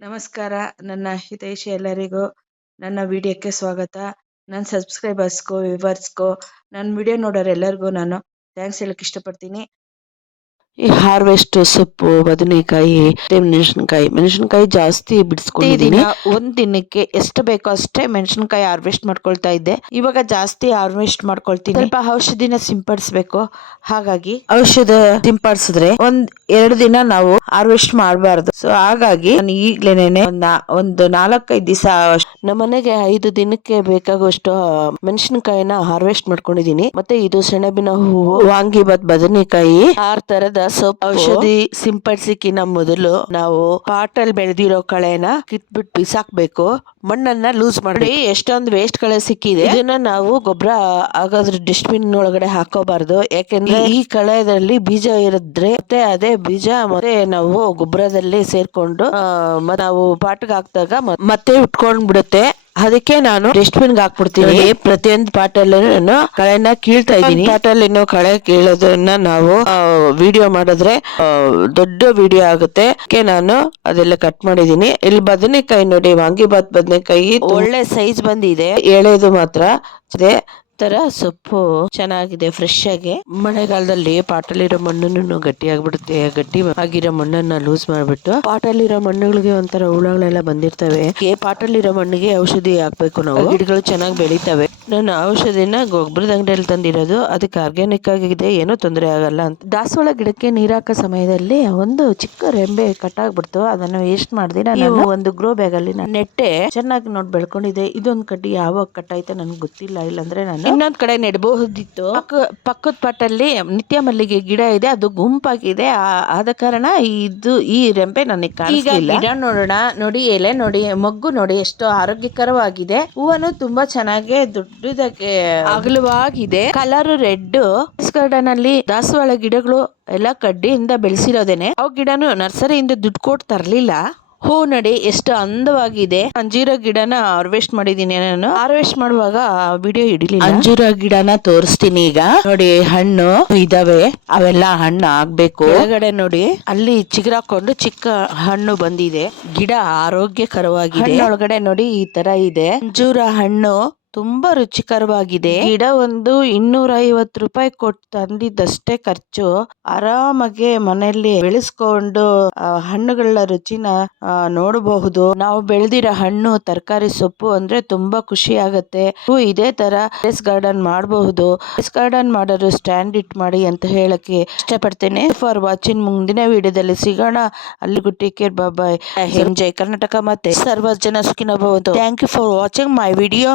ನಮಸ್ಕಾರ. ನನ್ನ ಹಿತೈಷಿ ಎಲ್ಲರಿಗೂ ನನ್ನ ವಿಡಿಯೋಕ್ಕೆ ಸ್ವಾಗತ. ನನ್ನ ಸಬ್ಸ್ಕ್ರೈಬರ್ಸ್ಗೂ ವಿವರ್ಸ್ಗೂ ನನ್ನ ವಿಡಿಯೋ ನೋಡೋರು ಎಲ್ಲರಿಗೂ ನಾನು ಥ್ಯಾಂಕ್ಸ್ ಹೇಳಕ್ಕೆ ಇಷ್ಟಪಡ್ತೀನಿ. ಈ ಹಾರ್ವೆಸ್ಟ್ ಸೊಪ್ಪು ಬದನೆಕಾಯಿ ಮೆಣಸಿನಕಾಯಿ. ಮೆಣಸಿನಕಾಯಿ ಜಾಸ್ತಿ ಬಿಡಿಸ್ಕೊಂಡಿದ್ದೀನಿ. ಒಂದ್ ದಿನಕ್ಕೆ ಎಷ್ಟು ಬೇಕೋ ಅಷ್ಟೇ ಮೆಣಸಿನಕಾಯಿ ಹಾರ್ವೆಸ್ಟ್ ಮಾಡ್ಕೊಳ್ತಾ ಇದ್ದೆ. ಇವಾಗ ಜಾಸ್ತಿ ಹಾರ್ವೆಸ್ಟ್ ಮಾಡ್ಕೊಳ್ತೀನಿ. ಸ್ವಲ್ಪ ಔಷಧಿನ ಸಿಂಪಡಿಸ್ಬೇಕು. ಹಾಗಾಗಿ ಔಷಧ ಸಿಂಪಡಿಸಿದ್ರೆ ಒಂದ್ ಎರಡು ದಿನ ನಾವು ಹಾರ್ವೆಸ್ಟ್ ಮಾಡಬಾರ್ದು. ಸೊ ಹಾಗಾಗಿ ನಾನು ಈಗ್ಲೇನೆ ಒಂದು ನಾಲ್ಕೈದು ದಿವಸ ನಮ್ಮನೆಗೆ ಐದು ದಿನಕ್ಕೆ ಬೇಕಾಗುವಷ್ಟು ಮೆಣಸಿನಕಾಯಿನ ಹಾರ್ವೆಸ್ಟ್ ಮಾಡ್ಕೊಂಡಿದೀನಿ ಮತ್ತೆ ಇದು ಸೆಣಬಿನ ಹೂವು ವಾಂಗಿಬಾತ್ ಬದನೆಕಾಯಿ ಆರ್ ತರದ ಸೊಪ್ಪು ಔಷಧಿ ಸಿಂಪಡಿಸಿಕಿನ ಮೊದಲು ನಾವು ಪಾಟಲ್ ಬೆಳೆದಿರೋ ಕಳೆನ ಕಿತ್ಬಿಟ್ಟು ಬಿಸಾಕ್ಬೇಕು. ಮಣ್ಣನ್ನ ಲೂಸ್ ಮಾಡಿ ಎಷ್ಟೊಂದು ವೇಸ್ಟ್ ಕಳೆ ಸಿಕ್ಕಿದೆ. ಇದನ್ನ ನಾವು ಗೊಬ್ಬರ ಹಾಗಾದ್ರೆ ಡಸ್ಟ್ಬಿನ್ ಒಳಗಡೆ ಹಾಕೋಬಾರ್ದು. ಯಾಕೆಂದ್ರೆ ಈ ಕಳೆದಲ್ಲಿ ಬೀಜ ಇರದ್ರೆ ಮತ್ತೆ ಅದೇ ಬೀಜ ಮತ್ತೆ ನಾವು ಗೊಬ್ಬರದಲ್ಲಿ ಸೇರ್ಕೊಂಡು ನಾವು ಪಾಟ್ಗೆ ಹಾಕ್ದಾಗ ಮತ್ತೆ ಉಟ್ಕೊಂಡ್ ಬಿಡುತ್ತೆ ಅದಕ್ಕೆ ನಾನು ಡಸ್ಟ್ಬಿನ್ ಹಾಕ್ಬಿಡ್ತೀನಿ. ಪ್ರತಿಯೊಂದು ಪಾಟಲ್ಲಿ ನಾನು ಕಳೆನ ಕೀಳ್ತಾ ಇದ್ದೀನಿ. ಪಾಟಲ್ಲಿ ಇನ್ನು ಕಳೆ ಕೀಳೋದನ್ನ ನಾವು ವಿಡಿಯೋ ಮಾಡಿದ್ರೆ ದೊಡ್ಡ ವಿಡಿಯೋ ಆಗುತ್ತೆ. ಅದಕ್ಕೆ ನಾನು ಅದೆಲ್ಲ ಕಟ್ ಮಾಡಿದೀನಿ ಇಲ್ಲಿ ಬದನೆಕಾಯಿ ನೋಡಿ ವಾಂಗಿಬಾತ್ ಬದನೆಕಾಯಿ ಒಳ್ಳೆ ಸೈಜ್ ಬಂದಿದೆ. ಎಳೆದು ಮಾತ್ರ ಇದೆ. ತರ ಸೊಪ್ಪು ಚೆನ್ನಾಗಿದೆ ಫ್ರೆಶ್ ಆಗಿ. ಮಳೆಗಾಲದಲ್ಲಿ ಪಾಟಲ್ಲಿರೋ ಮಣ್ಣನ್ನು ಗಟ್ಟಿ ಆಗ್ಬಿಡುತ್ತೆ ಗಟ್ಟಿ ಆಗಿರೋ ಮಣ್ಣನ್ನ ಲೂಸ್ ಮಾಡ್ಬಿಟ್ಟು ಪಾಟಲ್ಲಿರೋ ಮಣ್ಣುಗಳಿಗೆ ಒಂಥರ ಹುಳಗಳೆಲ್ಲ ಬಂದಿರ್ತವೆ. ಪಾಟಲ್ಲಿರೋ ಮಣ್ಣಿಗೆ ಔಷಧಿ ಹಾಕ್ಬೇಕು ನಾವು. ಗಿಡಗಳು ಚೆನ್ನಾಗಿ ಬೆಳಿತವೆ. ನಾನು ಔಷಧಿನ ಗೊಬ್ಬರದ ಅಂಗಡಿಯಲ್ಲಿ ತಂದಿರೋದು ಅದಕ್ಕೆ ಆರ್ಗ್ಯಾನಿಕ್ ಆಗಿದೆ ಏನೂ ತೊಂದರೆ ಆಗಲ್ಲ ಅಂತ. ದಾಸವಾಳ ಗಿಡಕ್ಕೆ ನೀರು ಹಾಕೋ ಸಮಯದಲ್ಲಿ ಒಂದು ಚಿಕ್ಕ ರೆಂಬೆ ಕಟ್ ಆಗ್ಬಿಡ್ತು ಅದನ್ನ ವೇಸ್ಟ್ ಮಾಡಿದೆ. ನಾನು ಒಂದು ಗ್ರೋ ಬ್ಯಾಗ್ ಅಲ್ಲಿ ನಾನು ನೆಟ್ಟೆ ಚೆನ್ನಾಗಿ ನೋಡಿ ಬೆಳ್ಕೊಂಡಿದೆ. ಇದೊಂದು ಕಡ್ಡಿ ಯಾವಾಗ ಕಟ್ ಆಯ್ತಾ ನನ್ಗೆ ಗೊತ್ತಿಲ್ಲ. ಇಲ್ಲಾಂದ್ರೆ ನಾನು ಇನ್ನೊಂದ್ ಕಡೆ ನೆಡಬಹುದಿತ್ತು ಪಕ್ಕದ ಪಟ್ಟಲ್ಲಿ ನಿತ್ಯ ಮಲ್ಲಿಗೆ ಗಿಡ ಇದೆ. ಅದು ಗುಂಪಾಗಿದೆ. ಆದ ಕಾರಣ ಇದು ಈ ರೆಂಬೆ ನನಗೆ ಕಾಣಿಸ್ತಿಲ್ಲ ಗಿಡ ನೋಡೋಣ. ನೋಡಿ ಎಲೆ ನೋಡಿ ಮೊಗ್ಗು ನೋಡಿ ಎಷ್ಟು ಆರೋಗ್ಯಕರವಾಗಿದೆ. ಹೂವನ್ನು ತುಂಬಾ ಚೆನ್ನಾಗಿ ದೊಡ್ಡದಾಗಿ ಅಗಲವಾಗಿದೆ. ಕಲರ್ ರೆಡ್ ಗಾರ್ಡನ್ ಅಲ್ಲಿ ದಾಸವಾಳ ಗಿಡಗಳು ಎಲ್ಲ ಕಡ್ಡಿಯಿಂದ ಬೆಳೆಸಿರೋದೇನೆ. ಅವ್ ಗಿಡನು ನರ್ಸರಿಯಿಂದ ದುಡ್ಡು ಕೊಟ್ಟು ತರ್ಲಿಲ್ಲ. ಹೂ ನಡಿ ಎಷ್ಟು ಅಂದವಾಗಿದೆ. ಅಂಜೂರ ಗಿಡನ ಹಾರ್ವೆಸ್ಟ್ ಮಾಡಿದೀನಿ ನಾನು. ಹಾರ್ವೆಸ್ಟ್ ಮಾಡುವಾಗ ವಿಡಿಯೋ ಹಿಡಿಲಿಲ್ಲ. ಅಂಜೂರ ಗಿಡನ ತೋರಿಸ್ತೀನಿ ಈಗ. ನೋಡಿ ಹಣ್ಣು ಇದಾವೆ. ಅವೆಲ್ಲ ಹಣ್ಣು ಆಗ್ಬೇಕು. ಒಳಗಡೆ ನೋಡಿ ಅಲ್ಲಿ ಚಿಗುರಾಕೊಂಡು ಚಿಕ್ಕ ಹಣ್ಣು ಬಂದಿದೆ. ಗಿಡ ಆರೋಗ್ಯಕರವಾಗಿದೆ. ಒಳಗಡೆ ನೋಡಿ ಈ ತರ ಇದೆ. ಅಂಜೂರ ಹಣ್ಣು ತುಂಬಾ ರುಚಿಕರವಾಗಿದೆ. ಗಿಡ ಒಂದು ಇನ್ನೂರ ಐವತ್ತು ರೂಪಾಯಿ ಕೊಟ್ಟು ತಂದಿದ್ದಷ್ಟೇ ಖರ್ಚು. ಆರಾಮಾಗಿ ಮನೆಯಲ್ಲಿ ಬೆಳೆಸ್ಕೊಂಡು ಹಣ್ಣುಗಳ ರುಚಿನ ನೋಡಬಹುದು. ನಾವು ಬೆಳೆದಿರೋ ಹಣ್ಣು ತರಕಾರಿ ಸೊಪ್ಪು ಅಂದ್ರೆ ತುಂಬಾ ಖುಷಿ ಆಗತ್ತೆ ಇದೇ ತರ ಟೆರೆಸ್ ಗಾರ್ಡನ್ ಮಾಡಬಹುದು. ಟೆರೆಸ್ ಗಾರ್ಡನ್ ಮಾಡೋರು ಸ್ಟ್ಯಾಂಡ್ ಇಟ್ ಮಾಡಿ ಅಂತ ಹೇಳಕ್ಕೆ ಇಷ್ಟಪಡ್ತೇನೆ. ಫಾರ್ ವಾಚಿಂಗ್ ಮುಂದಿನ ವಿಡಿಯೋದಲ್ಲಿ ಸಿಗೋಣ. ಅಲ್ಲಿಗೂ ಟೇಕ್ ಕೇರ್ ಬಾಯ್ ಜೈ ಕರ್ನಾಟಕ ಮತ್ತೆ. ಸರ್ವ ಜನ ಸುಖಿನ thank you for watching my video.